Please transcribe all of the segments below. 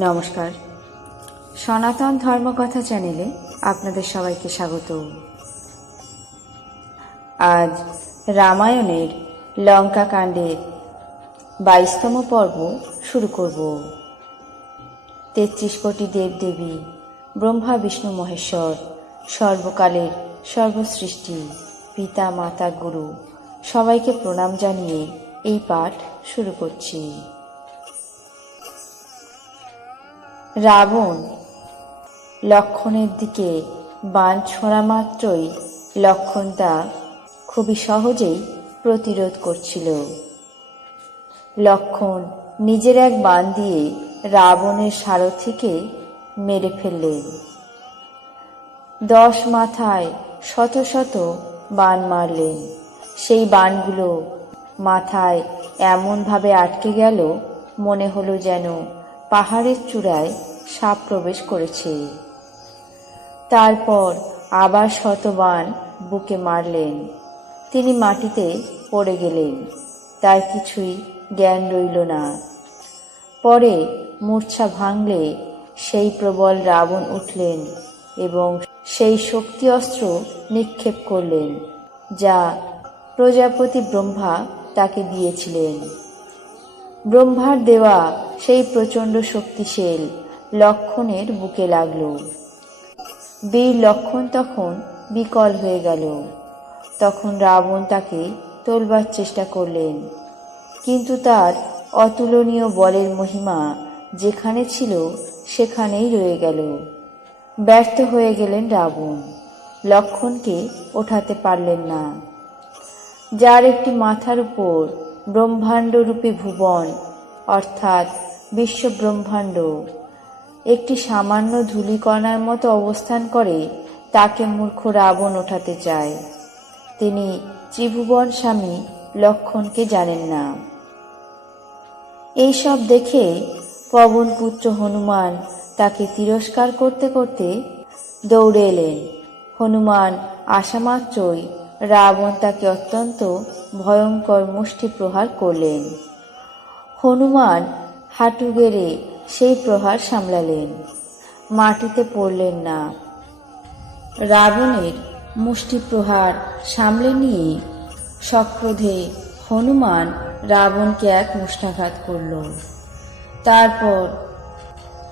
নমস্কার। সনাতন ধর্মকথা চ্যানেলে আপনাদের সবাইকে স্বাগত। আজ রামায়ণের লঙ্কা কাণ্ডের বাইশতম পর্ব শুরু করব। তেত্রিশ কোটি দেবদেবী, ব্রহ্মা, বিষ্ণু, মহেশ্বর, সর্বকালের সর্বসৃষ্টি, পিতা, মাতা, গুরু, সবাইকে প্রণাম জানিয়ে এই পাঠ শুরু করছি। রাবণ, লক্ষণের দিকে বান ছোঁড়া মাত্রই লক্ষণ তা খুবই সহজেই প্রতিরোধ করছিল। লক্ষণ নিজের এক বান দিয়ে রাবণের সারথিকে মেরে ফেললেন। দশ মাথায় শত শত বান মারলেন। সেই বানগুলো মাথায় এমনভাবে আটকে গেল, মনে হলো যেন পাহাড়ের চূড়ায় সাপ প্রবেশ করেছে। তারপর আবার শতবান বুকে মারলেন। তিনি মাটিতে পড়ে গেলেন। তার কিছুই জ্ঞান রইল না। পরে মূর্ছা ভাঙলে সেই প্রবল রাবণ উঠলেন এবং সেই শক্তি অস্ত্র নিক্ষেপ করলেন, যা প্রজাপতি ব্রহ্মা তাকে দিয়েছিলেন। ব্রহ্মার দেওয়া সেই প্রচণ্ড শক্তিশীল লক্ষণের বুকে লাগল। বীর লক্ষণ তখন বিকল হয়ে গেল। তখন রাবণ তাকে তোলবার চেষ্টা করলেন। কিন্তু তার অতুলনীয় বলের মহিমা যেখানে ছিল সেখানেই রয়ে গেল। ব্যর্থ হয়ে গেলেন রাবণ। লক্ষণকে ওঠাতে পারলেন না। যার একটি মাথার উপর ব্রহ্মাণ্ডরূপী ভুবন, অর্থাৎ বিশ্ব ব্রহ্মাণ্ড একটি সামান্য ধূলিকণার মতো অবস্থান করে তাকে মূর্খ রাবণ ওঠাতে চায়। তিনি ত্রিভুবন স্বামী লক্ষণকে জানেন না। এইসব দেখে পবনপুত্র হনুমান তাকে তিরস্কার করতে করতে দৌড়ে এলেন। হনুমান আসামাত্রই রাবণ তাকে অত্যন্ত ভয়ঙ্কর মুষ্টি প্রহার করলেন। হনুমান হাঁটু গেড়ে সেই প্রহার সামলালেন। মাটিতে পড়লেন না। রাবণের মুষ্টি প্রহার সামলে নিয়ে সক্রোধে হনুমান রাবণকে এক মুষ্টাঘাত করল। তারপর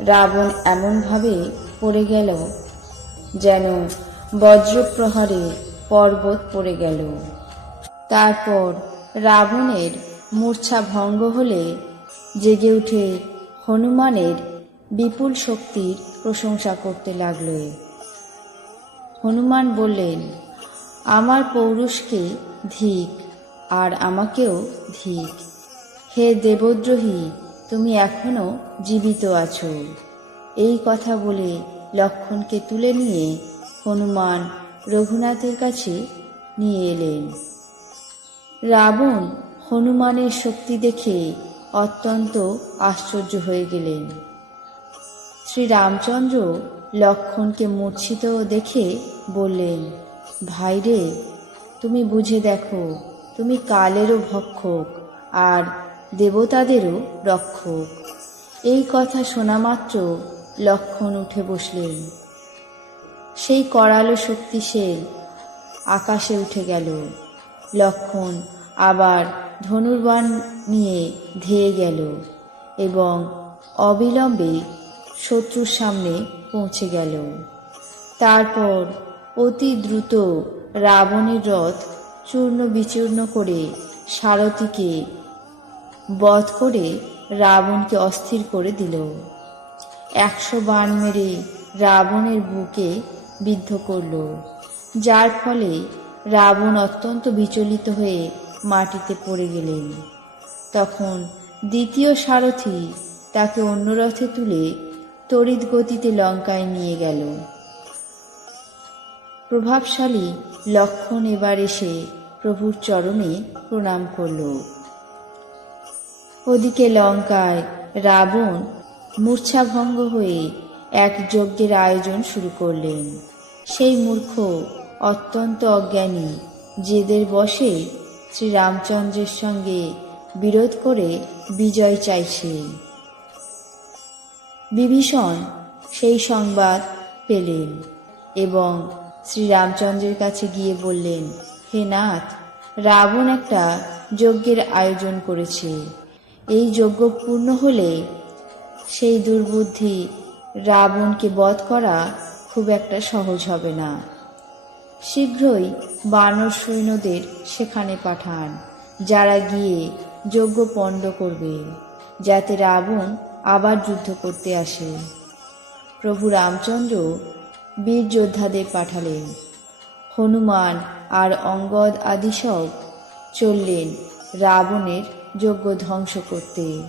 রাবণ এমনভাবে পড়ে গেল যেন বজ্রপ্রহারে পর্বত পড়ে গেল। তারপর রাবণের মূর্ছা ভঙ্গ হলে জেগে উঠে হনুমানের বিপুল শক্তির প্রশংসা করতে লাগল হনুমান বললেন, আমার পৌরুষকে ধিক আর আমাকেও ধিক। হে দেবদ্রোহী, তুমি এখনও জীবিত আছো এই কথা বলে লক্ষণকে তুলে নিয়ে হনুমান রঘুনাথের কাছে নিয়ে এলেন। রাবণ হনুমানের শক্তি দেখে অত্যন্ত আশ্চর্য হয়ে গেলেন। শ্রী রামচন্দ্র লক্ষণকে মূর্ছিত দেখে বললেন ভাইরে তুমি বুঝে দেখো, তুমি কালেরও ভক্ষক আর দেবতাদেরও রক্ষক। এই কথা শোনা মাত্র লক্ষণ উঠে বসলেন। সেই করালো শক্তিশীল আকাশে উঠে গেল। লক্ষণ। আবার ধনুর্বাণ নিয়ে ধেয়ে গেল এবং অবিলম্বে শত্রুর সামনে পৌঁছে গেল। তারপর অতি দ্রুত রাবণের রথ চূর্ণ বিচূর্ণ করে সারথীকে বধ করে রাবণকে অস্থির করে দিল। একশো বাণ মেরে রাবণের বুকে বিদ্ধ করল, যার ফলে রাবণ অত্যন্ত বিচলিত হয়ে মাটিতে পড়ে গেলেন। তখন দ্বিতীয় সারথি তাকে অন্য রথে তুলে তড়িৎ গতিতে লঙ্কায় নিয়ে গেল। প্রভাবশালী লক্ষণ এবার এসে প্রভুর চরণে প্রণাম করল। ওদিকে লঙ্কায় রাবণ মূর্ছাভঙ্গ হয়ে এক যজ্ঞের আয়োজন শুরু করলেন। সেই মূর্খ অত্যন্ত অজ্ঞানী, জেদের বসে শ্রীরামচন্দ্রের সঙ্গে বিরোধ করে বিজয় চাইছে। বিভীষণ সেই সংবাদ পেলেন এবং শ্রীরামচন্দ্রের কাছে গিয়ে বললেন, হে নাথ, রাবণ একটা যজ্ঞের আয়োজন করেছে। এই যজ্ঞ পূর্ণ হলে সেই দুর্বুদ্ধি রাবণকে বধ করা খুব একটা সহজ হবে না। শীঘ্রই বানর সৈন্যদের সেখানে পাঠান, যারা গিয়ে যজ্ঞ পণ্ড করবে, যাতে রাবণ আবার যুদ্ধ করতে আসে। প্রভু রামচন্দ্র বীর যোদ্ধাদের পাঠালেন। হনুমান আর অঙ্গদ আদি সব চললেন রাবণের যজ্ঞ ধ্বংস করতে।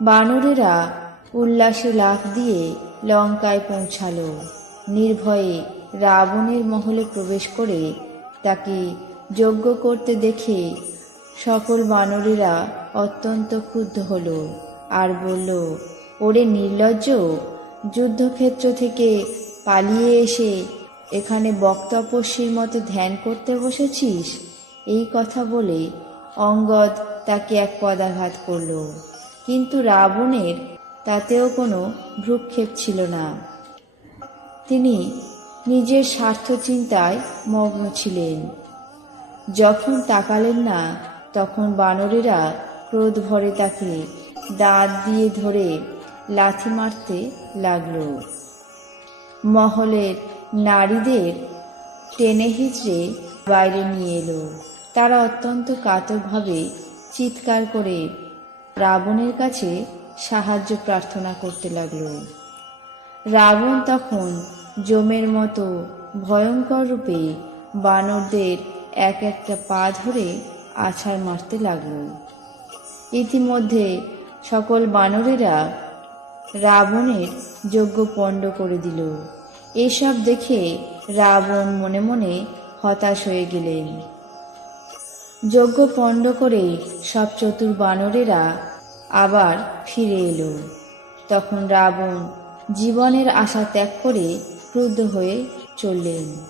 বানরেরা উল্লাসে লাফ দিয়ে লঙ্কায় পৌঁছালো, নির্ভয়ে রাবণের মহলে প্রবেশ করে তাকে যজ্ঞ করতে দেখে সকল বানরেরা অত্যন্ত ক্রুদ্ধ হল আর বলল, ওরে নির্লজ্জ, যুদ্ধক্ষেত্র থেকে পালিয়ে এসে এখানে বক্তপস্যির মতো ধ্যান করতে বসেছিস? এই কথা বলে অঙ্গদ তাকে এক পদাঘাত করল। কিন্তু রাবণের তাতেও কোনো ভ্রুক্ষেপ ছিল না। তিনি নিজের স্বার্থ চিন্তায় মগ্ন ছিলেন। যখন তাকালেন না, তখন বানরেরা ক্রোধ ভরে তাকে দাঁত দিয়ে ধরে লাথি মারতে লাগল। মহলের নারীদের টেনে হিচড়ে বাইরে নিয়ে এলো। তারা অত্যন্ত কাতরভাবে চিৎকার করে রাবণের কাছে সাহায্য প্রার্থনা করতে লাগল। রাবণ তখন জমের মতো ভয়ঙ্কর রূপে বানরদের এক একটা পা ধরে আছাড় মারতে লাগল। ইতিমধ্যে সকল বানরেরা রাবণের যজ্ঞ পণ্ড করে দিল। এসব দেখে রাবণ মনে মনে হতাশ হয়ে গেলেন। যজ্ঞ পণ্ড করে সব চতুর বানরেরা আবার ফিরে এলো। তখন রাবণ জীবনের আশা ত্যাগ করে ক্রুদ্ধ হয়ে চললেন।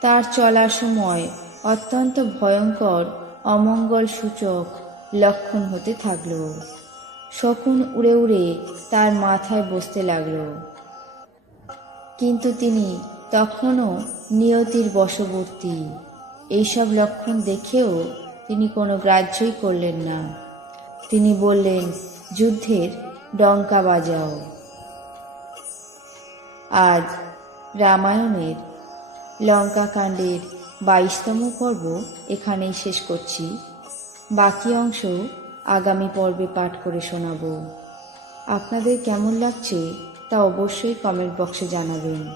তার চলার সময় অত্যন্ত ভয়ঙ্কর, অমঙ্গল সূচক লক্ষণ হতে থাকল। শকুন উড়ে উড়ে তার মাথায় বসতে লাগল। কিন্তু তিনি তখনও নিয়তির বশবর্তী। এইসব লক্ষণ দেখেও তিনি কোনো গ্রাহ্যই করলেন না। তিনি বললেন, যুদ্ধের ডঙ্কা বাজাও। আজ রামায়ণের লঙ্কাকাণ্ডের বাইশতম পর্ব এখানেই শেষ করছি। বাকি অংশ আগামী পর্বে পাঠ করে শোনাব। আপনাদের কেমন লাগছে তা অবশ্যই কমেন্ট বক্সে জানাবেন।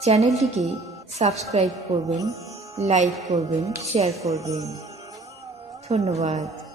চ্যানেলটিকে সাবস্ক্রাইব করবেন লাইক করবেন শেয়ার করবেন। ধন্যবাদ।